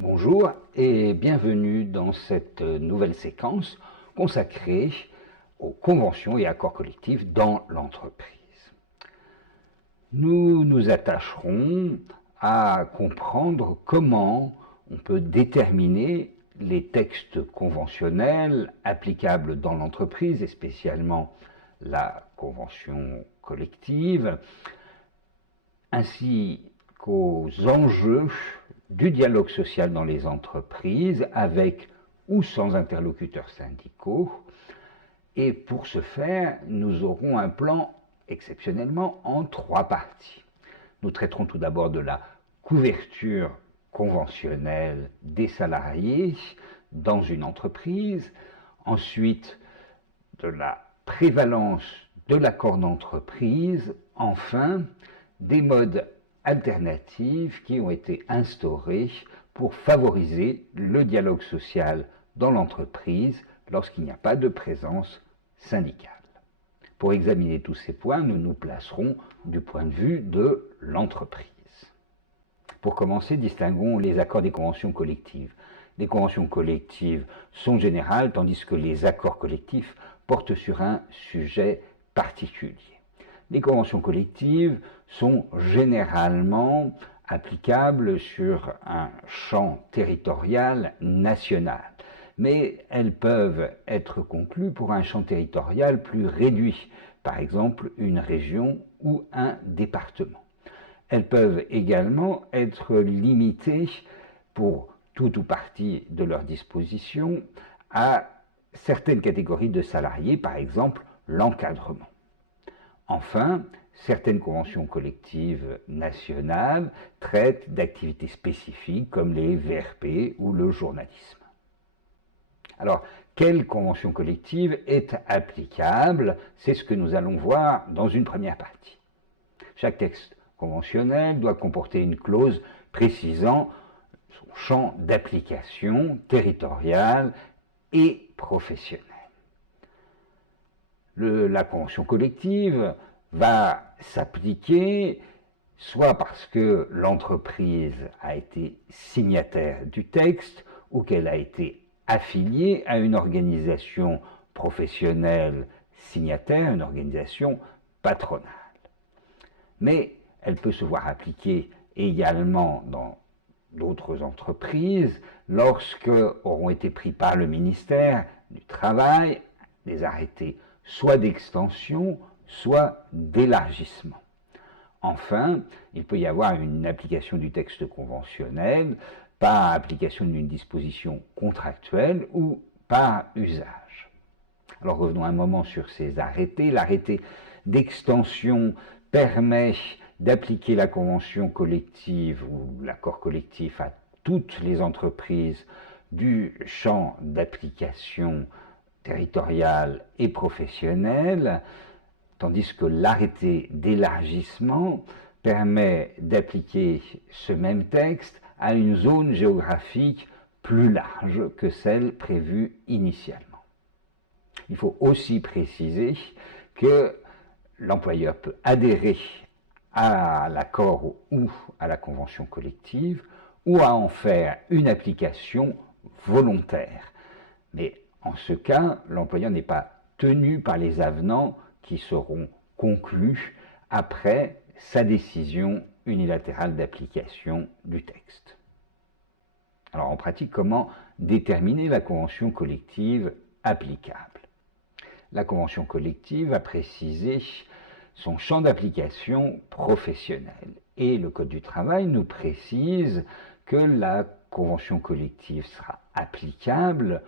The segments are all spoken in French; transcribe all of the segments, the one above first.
Bonjour et bienvenue dans cette nouvelle séquence consacrée aux conventions et accords collectifs dans l'entreprise. Nous nous attacherons à comprendre comment on peut déterminer les textes conventionnels applicables dans l'entreprise, et spécialement la convention collective, ainsi qu'aux enjeux du dialogue social dans les entreprises, avec ou sans interlocuteurs syndicaux. Et pour ce faire, nous aurons un plan exceptionnellement en 3 parties. Nous traiterons tout d'abord de la couverture conventionnelle des salariés dans une entreprise, ensuite de la prévalence de l'accord d'entreprise, enfin des modes alternatifs qui ont été instaurés pour favoriser le dialogue social dans l'entreprise lorsqu'il n'y a pas de présence syndicale. Pour examiner tous ces points, nous nous placerons du point de vue de l'entreprise. Pour commencer, distinguons les accords des conventions collectives. Les conventions collectives sont générales, tandis que les accords collectifs portent sur un sujet particulier. Les conventions collectives sont généralement applicables sur un champ territorial national, mais elles peuvent être conclues pour un champ territorial plus réduit, par exemple une région ou un département. Elles peuvent également être limitées pour tout ou partie de leur disposition à certaines catégories de salariés, par exemple l'encadrement. Enfin, certaines conventions collectives nationales traitent d'activités spécifiques comme les VRP ou le journalisme. Alors, quelle convention collective est applicable? C'est ce que nous allons voir dans une première partie. Chaque texte conventionnel doit comporter une clause précisant son champ d'application territorial et professionnel. La convention collective va s'appliquer soit parce que l'entreprise a été signataire du texte ou qu'elle a été affiliée à une organisation professionnelle signataire, une organisation patronale. Mais elle peut se voir appliquée également dans d'autres entreprises lorsque auront été pris par le ministère du Travail des arrêtés soit d'extension, soit d'élargissement. Enfin, il peut y avoir une application du texte conventionnel par application d'une disposition contractuelle ou par usage. Alors revenons un moment sur ces arrêtés. L'arrêté d'extension permet d'appliquer la convention collective ou l'accord collectif à toutes les entreprises du champ d'application territoriale et professionnelle, tandis que l'arrêté d'élargissement permet d'appliquer ce même texte à une zone géographique plus large que celle prévue initialement. Il faut aussi préciser que l'employeur peut adhérer à l'accord ou à la convention collective ou à en faire une application volontaire. Mais en ce cas, l'employeur n'est pas tenu par les avenants qui seront conclus après sa décision unilatérale d'application du texte. Alors en pratique, comment déterminer la convention collective applicable? La convention collective a précisé son champ d'application professionnel et le Code du travail nous précise que la convention collective sera applicable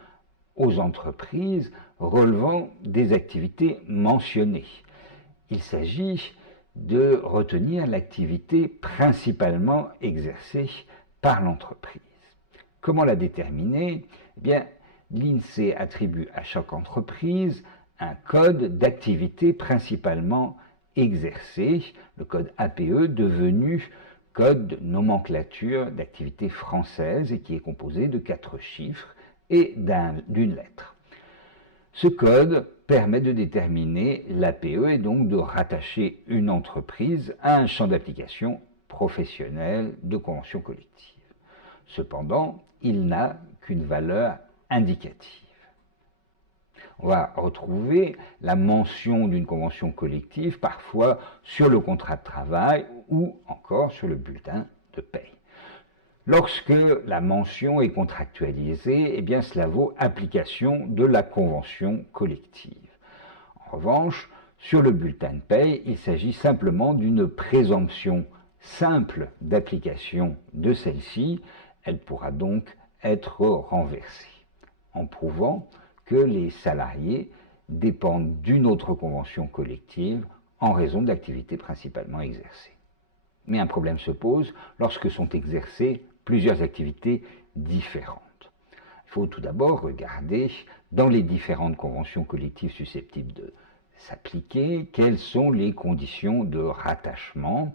aux entreprises relevant des activités mentionnées. Il s'agit de retenir l'activité principalement exercée par l'entreprise. Comment la déterminer? Eh bien, l'INSEE attribue à chaque entreprise un code d'activité principalement exercée, le code APE devenu code de nomenclature d'activité française et qui est composé de 4 chiffres et d'une lettre. Ce code permet de déterminer l'APE et donc de rattacher une entreprise à un champ d'application professionnel de convention collective. Cependant, il n'a qu'une valeur indicative. On va retrouver la mention d'une convention collective parfois sur le contrat de travail ou encore sur le bulletin de paie. Lorsque la mention est contractualisée, eh bien cela vaut application de la convention collective. En revanche, sur le bulletin de paie, il s'agit simplement d'une présomption simple d'application de celle-ci. Elle pourra donc être renversée en prouvant que les salariés dépendent d'une autre convention collective en raison de l'activité principalement exercée. Mais un problème se pose lorsque sont exercées plusieurs activités différentes. Il faut tout d'abord regarder dans les différentes conventions collectives susceptibles de s'appliquer quelles sont les conditions de rattachement,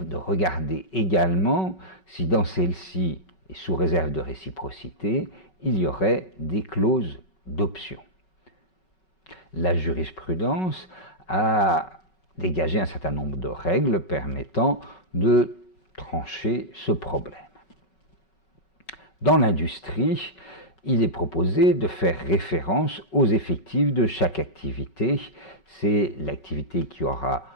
de regarder également si dans celles-ci, et sous réserve de réciprocité, il y aurait des clauses d'option. La jurisprudence a dégagé un certain nombre de règles permettant de trancher ce problème. Dans l'industrie, il est proposé de faire référence aux effectifs de chaque activité. C'est l'activité qui aura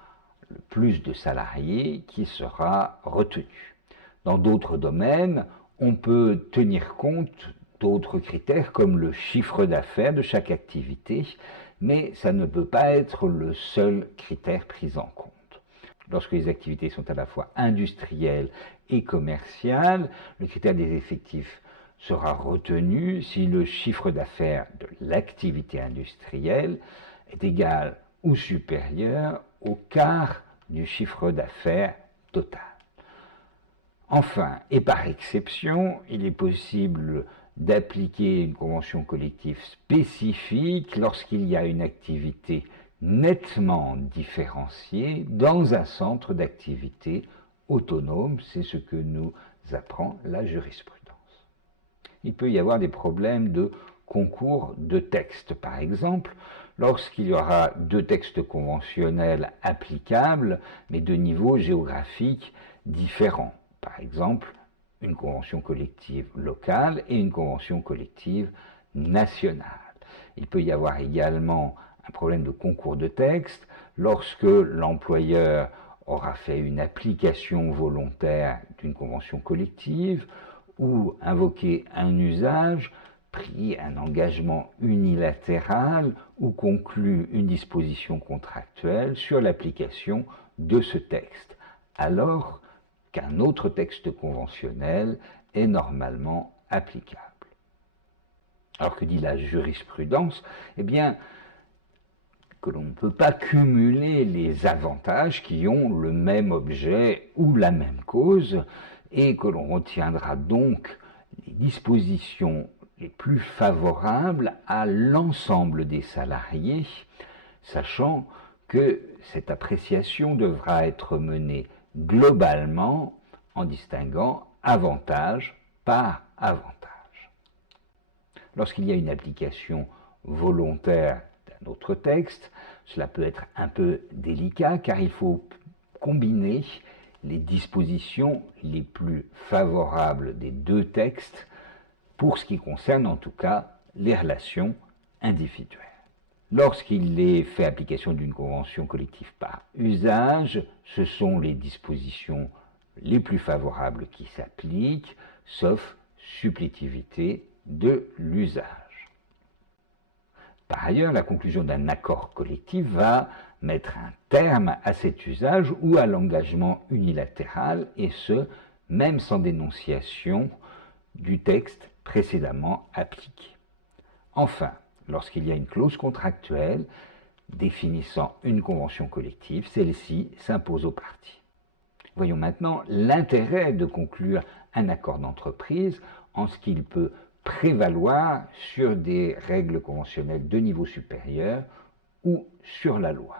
le plus de salariés qui sera retenue. Dans d'autres domaines, on peut tenir compte d'autres critères comme le chiffre d'affaires de chaque activité, mais ça ne peut pas être le seul critère pris en compte. Lorsque les activités sont à la fois industrielles et commerciales, le critère des effectifs sera retenu si le chiffre d'affaires de l'activité industrielle est égal ou supérieur au quart du chiffre d'affaires total. Enfin, et par exception, il est possible d'appliquer une convention collective spécifique lorsqu'il y a une activité nettement différenciée dans un centre d'activité autonome. C'est ce que nous apprend la jurisprudence. Il peut y avoir des problèmes de concours de textes. Par exemple, lorsqu'il y aura deux textes conventionnels applicables, mais de niveaux géographiques différents. Par exemple, une convention collective locale et une convention collective nationale. Il peut y avoir également un problème de concours de texte lorsque l'employeur aura fait une application volontaire d'une convention collective ou invoqué un usage, pris un engagement unilatéral ou conclu une disposition contractuelle sur l'application de ce texte, alors qu'un autre texte conventionnel est normalement applicable. Alors que dit la jurisprudence? Eh bien, que l'on ne peut pas cumuler les avantages qui ont le même objet ou la même cause, et que l'on retiendra donc les dispositions les plus favorables à l'ensemble des salariés, sachant que cette appréciation devra être menée globalement en distinguant avantage par avantage. Lorsqu'il y a une application volontaire d'un autre texte, cela peut être un peu délicat car il faut combiner les dispositions les plus favorables des deux textes pour ce qui concerne en tout cas les relations individuelles. Lorsqu'il est fait application d'une convention collective par usage, ce sont les dispositions les plus favorables qui s'appliquent, sauf supplétivité de l'usage. Par ailleurs, la conclusion d'un accord collectif va mettre un terme à cet usage ou à l'engagement unilatéral, et ce, même sans dénonciation du texte précédemment appliqué. Enfin, lorsqu'il y a une clause contractuelle définissant une convention collective, celle-ci s'impose aux parties. Voyons maintenant l'intérêt de conclure un accord d'entreprise en ce qu'il peut prévaloir sur des règles conventionnelles de niveau supérieur ou sur la loi.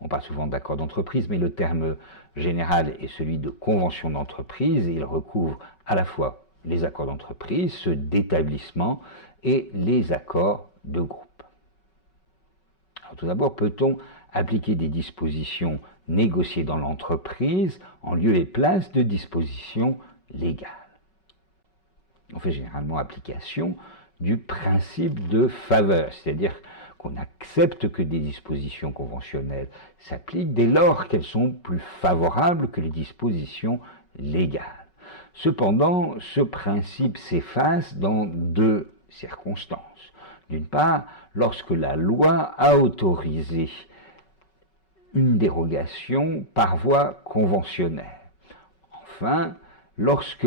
On parle souvent d'accord d'entreprise, mais le terme général est celui de convention d'entreprise et il recouvre à la fois les accords d'entreprise, ceux d'établissement et les accords de groupe. Alors, tout d'abord, peut-on appliquer des dispositions négociées dans l'entreprise en lieu et place de dispositions légale. On fait généralement application du principe de faveur, c'est-à-dire qu'on accepte que des dispositions conventionnelles s'appliquent dès lors qu'elles sont plus favorables que les dispositions légales. Cependant, ce principe s'efface dans deux circonstances. D'une part, lorsque la loi a autorisé une dérogation par voie conventionnelle. Enfin, lorsque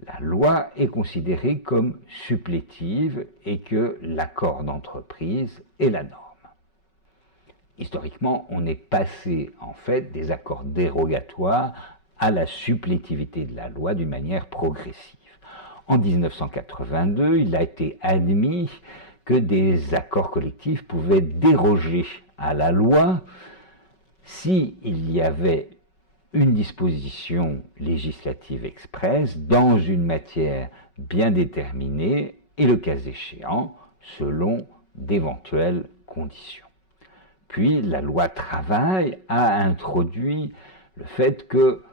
la loi est considérée comme supplétive et que l'accord d'entreprise est la norme. Historiquement, on est passé en fait des accords dérogatoires à la supplétivité de la loi d'une manière progressive. En 1982, il a été admis que des accords collectifs pouvaient déroger à la loi s'il y avait une disposition législative expresse dans une matière bien déterminée et le cas échéant selon d'éventuelles conditions. Puis la loi travail a introduit le fait que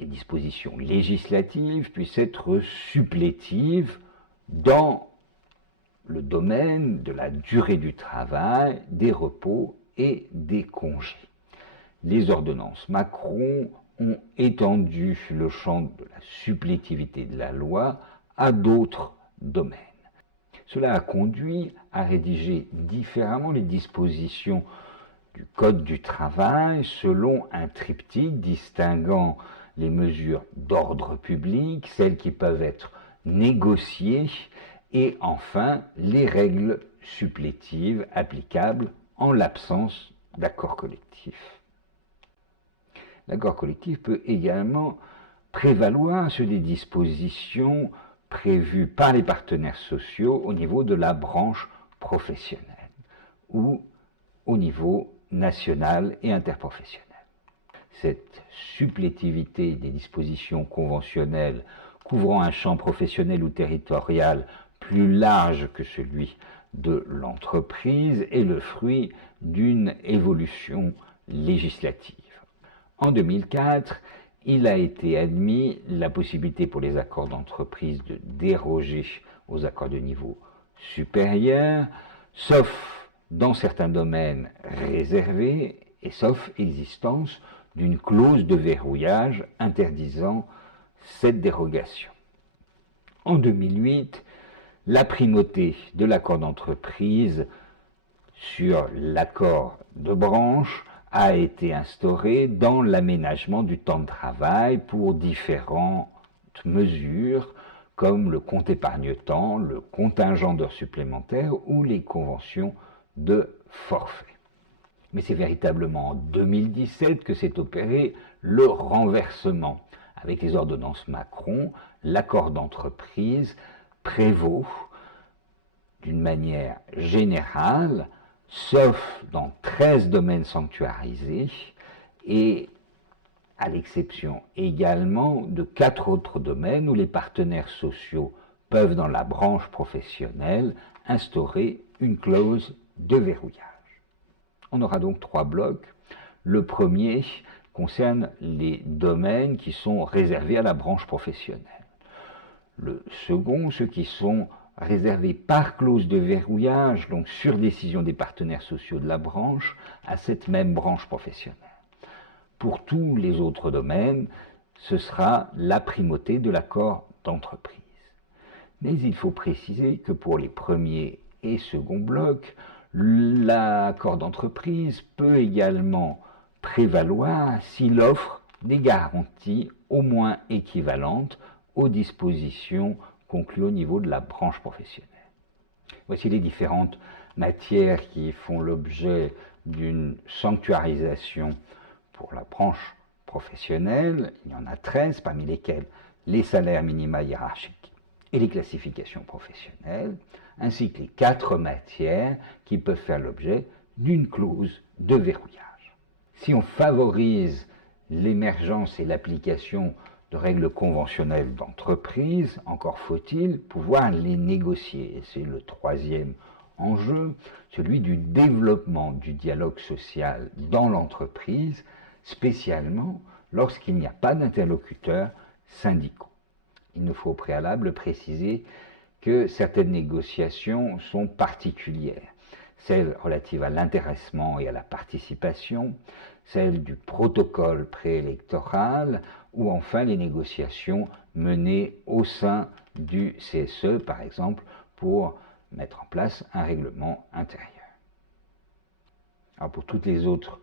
les dispositions législatives puissent être supplétives dans le domaine de la durée du travail, des repos et des congés. Les ordonnances Macron ont étendu le champ de la supplétivité de la loi à d'autres domaines. Cela a conduit à rédiger différemment les dispositions du Code du travail selon un triptyque distinguant les mesures d'ordre public, celles qui peuvent être négociées, et enfin les règles supplétives applicables en l'absence d'accord collectif. L'accord collectif peut également prévaloir sur des dispositions prévues par les partenaires sociaux au niveau de la branche professionnelle ou au niveau national et interprofessionnel. Cette supplétivité des dispositions conventionnelles couvrant un champ professionnel ou territorial plus large que celui de l'entreprise est le fruit d'une évolution législative. En 2004, il a été admis la possibilité pour les accords d'entreprise de déroger aux accords de niveau supérieur, sauf dans certains domaines réservés et sauf existence d'une clause de verrouillage interdisant cette dérogation. En 2008, la primauté de l'accord d'entreprise sur l'accord de branche a été instaurée dans l'aménagement du temps de travail pour différentes mesures comme le compte épargne-temps, le contingent d'heures supplémentaires ou les conventions de forfait. Mais c'est véritablement en 2017 que s'est opéré le renversement. Avec les ordonnances Macron, l'accord d'entreprise prévaut d'une manière générale, sauf dans 13 domaines sanctuarisés, et à l'exception également de 4 autres domaines où les partenaires sociaux peuvent, dans la branche professionnelle, instaurer une clause de verrouillage. On aura donc 3 blocs. Le premier concerne les domaines qui sont réservés à la branche professionnelle. Le second, ceux qui sont réservés par clause de verrouillage, donc sur décision des partenaires sociaux de la branche, à cette même branche professionnelle. Pour tous les autres domaines, ce sera la primauté de l'accord d'entreprise. Mais il faut préciser que pour les premiers et seconds blocs, l'accord d'entreprise peut également prévaloir s'il offre des garanties au moins équivalentes aux dispositions conclues au niveau de la branche professionnelle. Voici les différentes matières qui font l'objet d'une sanctuarisation pour la branche professionnelle. Il y en a 13, parmi lesquelles les salaires minima hiérarchiques et les classifications professionnelles, ainsi que les 4 matières qui peuvent faire l'objet d'une clause de verrouillage. Si on favorise l'émergence et l'application de règles conventionnelles d'entreprise, encore faut-il pouvoir les négocier. Et c'est le troisième enjeu, celui du développement du dialogue social dans l'entreprise, spécialement lorsqu'il n'y a pas d'interlocuteur syndicaux. Il nous faut au préalable préciser que certaines négociations sont particulières, celles relatives à l'intéressement et à la participation, celles du protocole préélectoral, ou enfin les négociations menées au sein du CSE, par exemple, pour mettre en place un règlement intérieur. Alors pour toutes les autres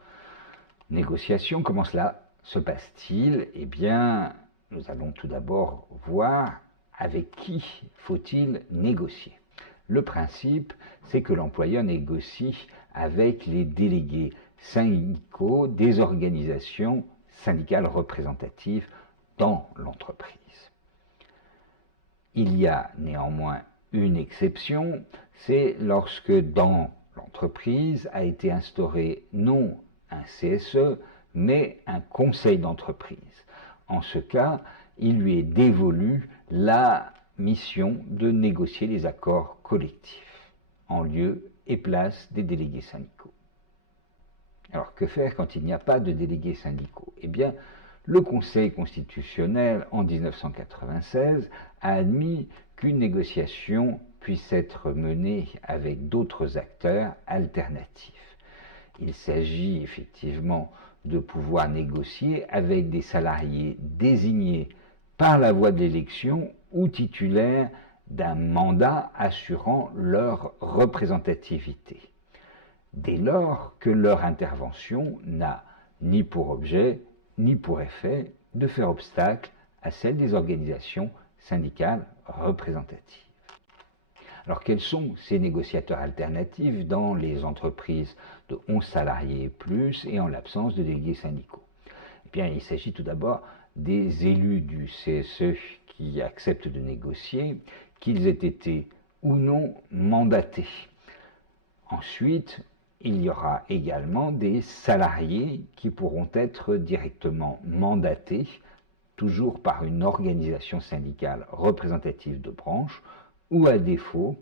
négociations, comment cela se passe-t-il? Eh bien, nous allons tout d'abord voir avec qui faut-il négocier. Le principe, c'est que l'employeur négocie avec les délégués syndicaux des organisations syndicales représentatives dans l'entreprise. Il y a néanmoins une exception, c'est lorsque dans l'entreprise a été instauré non un CSE, mais un conseil d'entreprise. En ce cas, il lui est dévolu la mission de négocier les accords collectifs, en lieu et place des délégués syndicaux. Alors que faire quand il n'y a pas de délégués syndicaux? Eh bien, le Conseil constitutionnel, en 1996, a admis qu'une négociation puisse être menée avec d'autres acteurs alternatifs. Il s'agit effectivement de pouvoir négocier avec des salariés désignés par la voie de l'élection ou titulaires d'un mandat assurant leur représentativité, dès lors que leur intervention n'a ni pour objet ni pour effet de faire obstacle à celle des organisations syndicales représentatives. Alors quels sont ces négociateurs alternatifs dans les entreprises de 11 salariés et plus et en l'absence de délégués syndicaux? Eh bien, il s'agit tout d'abord des élus du CSE qui acceptent de négocier, qu'ils aient été ou non mandatés. Ensuite, il y aura également des salariés qui pourront être directement mandatés, toujours par une organisation syndicale représentative de branche, ou à défaut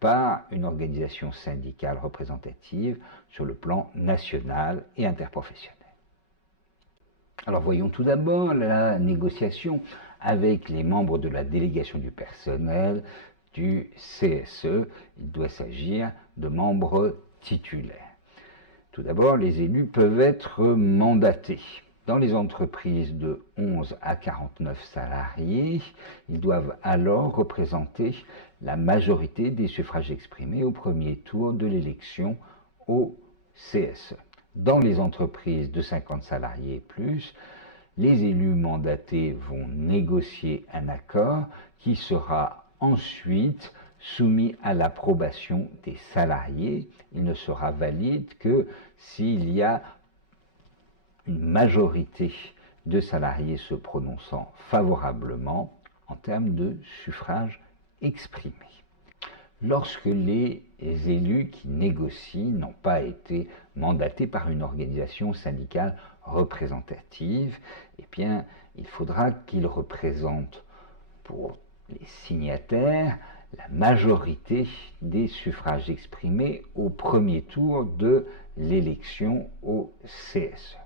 par une organisation syndicale représentative sur le plan national et interprofessionnel. Alors voyons tout d'abord la négociation avec les membres de la délégation du personnel du CSE. Il doit s'agir de membres titulaires. Tout d'abord, les élus peuvent être mandatés. Dans les entreprises de 11 à 49 salariés, ils doivent alors représenter la majorité des suffrages exprimés au premier tour de l'élection au CSE. Dans les entreprises de 50 salariés et plus, les élus mandatés vont négocier un accord qui sera ensuite soumis à l'approbation des salariés. Il ne sera valide que s'il y a une majorité de salariés se prononçant favorablement en termes de suffrage exprimé. Lorsque les élus qui négocient n'ont pas été mandatés par une organisation syndicale représentative, eh bien, il faudra qu'ils représentent pour les signataires la majorité des suffrages exprimés au premier tour de l'élection au CSE.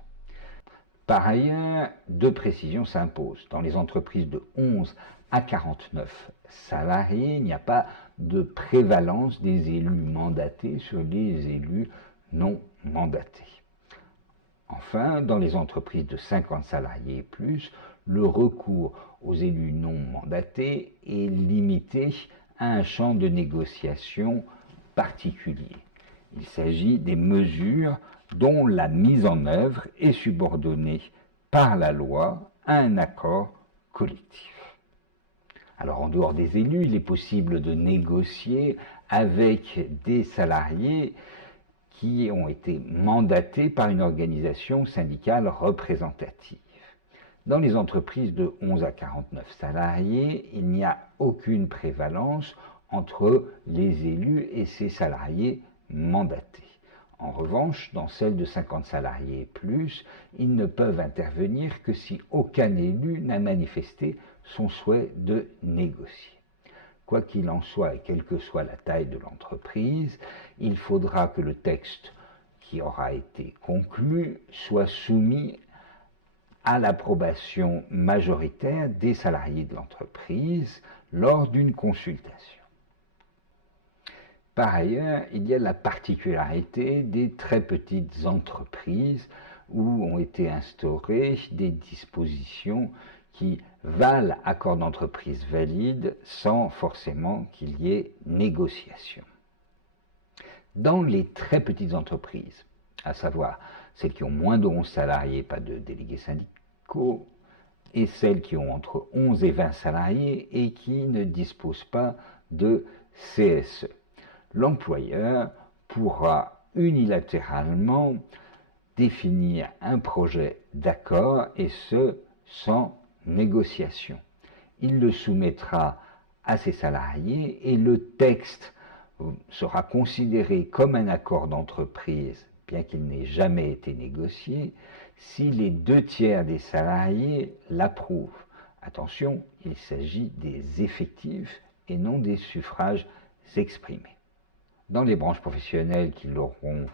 Par ailleurs, deux précisions s'imposent. Dans les entreprises de 11 à 49 salariés, il n'y a pas de prévalence des élus mandatés sur les élus non mandatés. Enfin, dans les entreprises de 50 salariés et plus, le recours aux élus non mandatés est limité à un champ de négociation particulier. Il s'agit des mesures dont la mise en œuvre est subordonnée par la loi à un accord collectif. Alors en dehors des élus, il est possible de négocier avec des salariés qui ont été mandatés par une organisation syndicale représentative. Dans les entreprises de 11 à 49 salariés, il n'y a aucune prévalence entre les élus et ces salariés mandatés. En revanche, dans celles de 50 salariés et plus, ils ne peuvent intervenir que si aucun élu n'a manifesté son souhait de négocier. Quoi qu'il en soit et quelle que soit la taille de l'entreprise, il faudra que le texte qui aura été conclu soit soumis à l'approbation majoritaire des salariés de l'entreprise lors d'une consultation. Par ailleurs, il y a la particularité des très petites entreprises où ont été instaurées des dispositions qui valent accord d'entreprise valide sans forcément qu'il y ait négociation. Dans les très petites entreprises, à savoir celles qui ont moins de 11 salariés, pas de délégués syndicaux, et celles qui ont entre 11 et 20 salariés et qui ne disposent pas de CSE. L'employeur pourra unilatéralement définir un projet d'accord et ce, sans négociation. Il le soumettra à ses salariés et le texte sera considéré comme un accord d'entreprise, bien qu'il n'ait jamais été négocié, si les 2/3 des salariés l'approuvent. Attention, il s'agit des effectifs et non des suffrages exprimés. Dans les branches professionnelles qui l'auront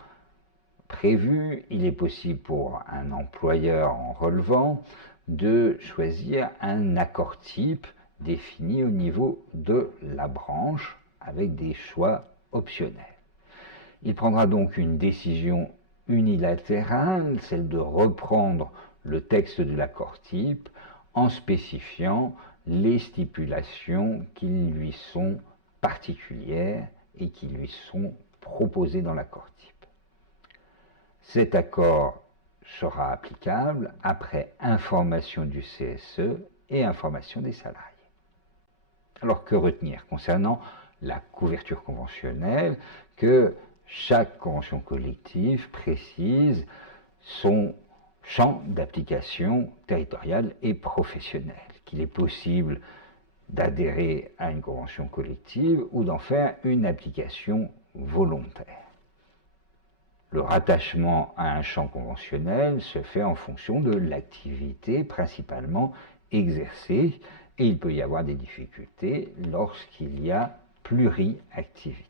prévu, il est possible pour un employeur en relevant de choisir un accord type défini au niveau de la branche avec des choix optionnels. Il prendra donc une décision unilatérale, celle de reprendre le texte de l'accord type en spécifiant les stipulations qui lui sont particulières et qui lui sont proposées dans l'accord type. Cet accord sera applicable après information du CSE et information des salariés. Alors que retenir concernant la couverture conventionnelle? Que chaque convention collective précise son champ d'application territorial et professionnel, qu'il est possible d'adhérer à une convention collective ou d'en faire une application volontaire. Le rattachement à un champ conventionnel se fait en fonction de l'activité principalement exercée et il peut y avoir des difficultés lorsqu'il y a pluriactivité.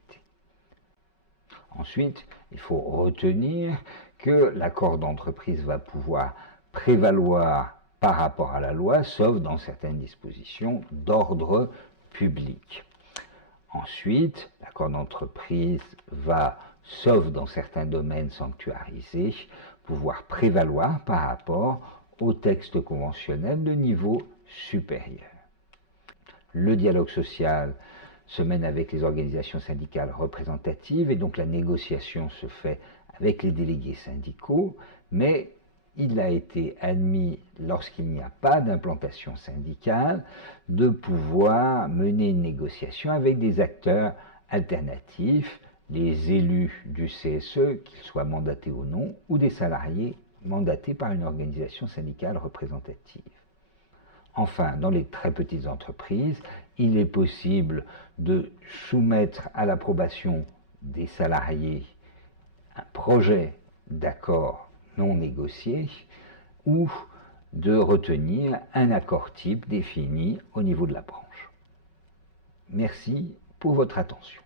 Ensuite, il faut retenir que l'accord d'entreprise va pouvoir prévaloir par rapport à la loi, sauf dans certaines dispositions d'ordre public. Ensuite, l'accord d'entreprise va, sauf dans certains domaines sanctuarisés, pouvoir prévaloir par rapport au texte conventionnel de niveau supérieur. Le dialogue social se mène avec les organisations syndicales représentatives et donc la négociation se fait avec les délégués syndicaux, mais il a été admis, lorsqu'il n'y a pas d'implantation syndicale, de pouvoir mener une négociation avec des acteurs alternatifs, les élus du CSE, qu'ils soient mandatés ou non, ou des salariés mandatés par une organisation syndicale représentative. Enfin, dans les très petites entreprises, il est possible de soumettre à l'approbation des salariés un projet d'accord non négocié ou de retenir un accord type défini au niveau de la branche. Merci pour votre attention.